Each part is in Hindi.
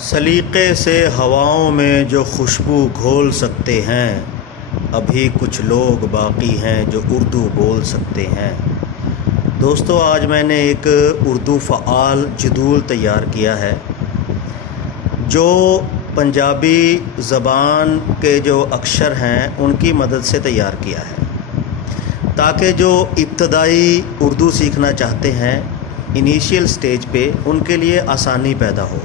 सलीक़े से हवाओं में जो खुशबू घोल सकते हैं, अभी कुछ लोग बाकी हैं जो उर्दू बोल सकते हैं। दोस्तों, आज मैंने एक उर्दू फ़आल जदूल तैयार किया है जो पंजाबी ज़बान के जो अक्षर हैं उनकी मदद से तैयार किया है, ताकि जो इब्तदाई उर्दू सीखना चाहते हैं इनिशियल स्टेज पे उनके लिए आसानी पैदा हो।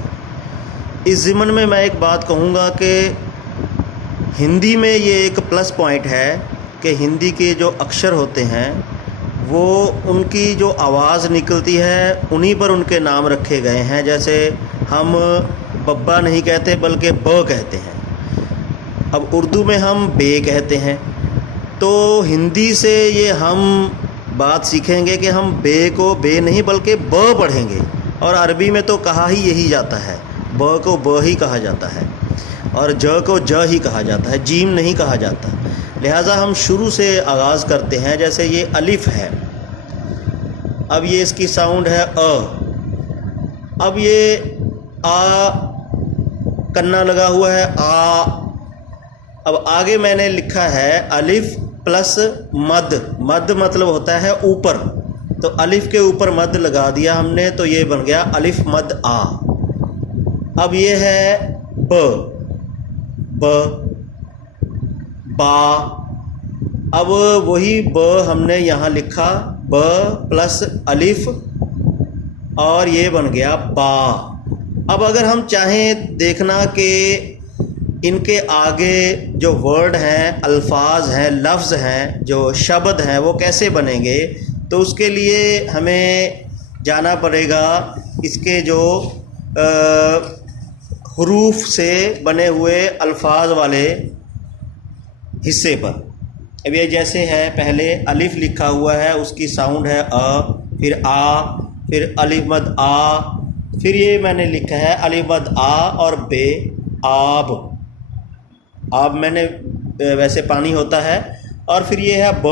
इस ज़िमन में मैं एक बात कहूँगा कि हिंदी में ये एक प्लस पॉइंट है कि हिंदी के जो अक्षर होते हैं वो उनकी जो आवाज़ निकलती है उन्हीं पर उनके नाम रखे गए हैं। जैसे हम बब्बा नहीं कहते बल्कि ब कहते हैं। अब उर्दू में हम बे कहते हैं, तो हिंदी से ये हम बात सीखेंगे कि हम बे को बे नहीं बल्कि ब पढ़ेंगे। और अरबी में तो कहा ही यही जाता है, ब को ब ही कहा जाता है और ज को ज ही कहा जाता है, जीम नहीं कहा जाता। लिहाजा हम शुरू से आगाज़ करते हैं। जैसे ये अलिफ़ है, अब ये इसकी साउंड है अ। अब ये आ कन्ना लगा हुआ है आ। अब आगे मैंने लिखा है अलिफ़ प्लस मद। मद मतलब होता है ऊपर, तो अलिफ़ के ऊपर मद लगा दिया हमने, तो ये बन गया अलिफ़ मद आ। अब ये है ब, बा। अब वही ब हमने यहाँ लिखा ब प्लस अलिफ़ और ये बन गया बा। अब अगर हम चाहें देखना कि इनके आगे जो वर्ड हैं, अल्फाज हैं, लफ्ज़ हैं, जो शब्द हैं वो कैसे बनेंगे, तो उसके लिए हमें जाना पड़ेगा इसके जो हुरूफ से बने हुए अल्फाज वाले हिस्से पर। अब ये जैसे है, पहले अलिफ़ लिखा हुआ है, उसकी साउंड है अ, फिर आ, फिर अलिफ़ मद आ, फिर ये मैंने लिखा है अलिफ़ मद आ और बे आब। आब मैंने वैसे पानी होता है। और फिर ये है ब,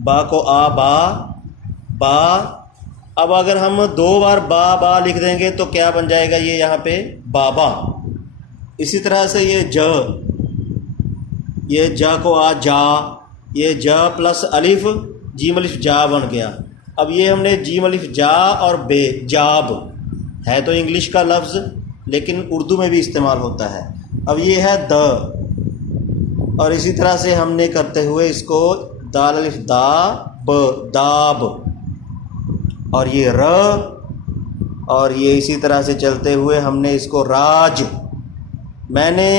बा को आ बा, बा। अब अगर हम दो बार बा बा लिख देंगे तो क्या बन जाएगा, ये यहाँ पे बाबा। इसी तरह से ये ज को आ जा, ये ज प्लस अलिफ़ जीम अलिफ़ जा बन गया। अब ये हमने जीम अलिफ़ जा और बे जाब है, तो इंग्लिश का लफ्ज़ लेकिन उर्दू में भी इस्तेमाल होता है। अब ये है द, और इसी तरह से हमने करते हुए इसको दाल अलिफ़ दा ब दाब, और ये र, और ये इसी तरह से चलते हुए हमने इसको राज। मैंने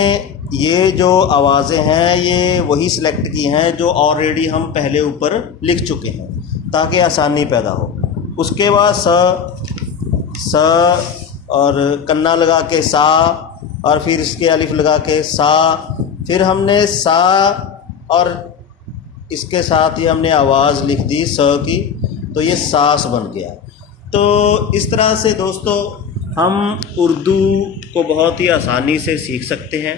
ये जो आवाज़ें हैं ये वही सिलेक्ट की हैं जो ऑलरेडी हम पहले ऊपर लिख चुके हैं, ताकि आसानी पैदा हो। उसके बाद स और कन्ना लगा के सा, और फिर इसके अलिफ़ लगा के सा, फिर हमने सा और इसके साथ ही हमने आवाज़ लिख दी स की, तो ये सास बन गया। तो इस तरह से दोस्तों हम उर्दू को बहुत ही आसानी से सीख सकते हैं।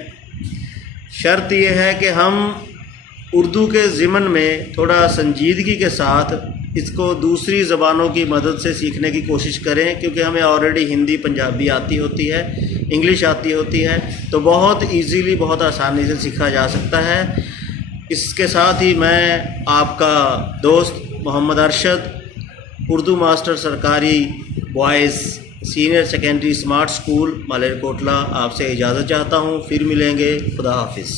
शर्त यह है कि हम उर्दू के ज़िमन में थोड़ा संजीदगी के साथ इसको दूसरी ज़बानों की मदद से सीखने की कोशिश करें, क्योंकि हमें ऑलरेडी हिंदी पंजाबी आती होती है, इंग्लिश आती होती है, तो बहुत इजीली बहुत आसानी से सीखा जा सकता है। इसके साथ ही मैं आपका दोस्त मोहम्मद अरशद, उर्दू मास्टर सरकारी boys senior secondary smart school Malerkotla, आपसे इजाज़त चाहता हूँ। फिर मिलेंगे। खुदा हाफिज़।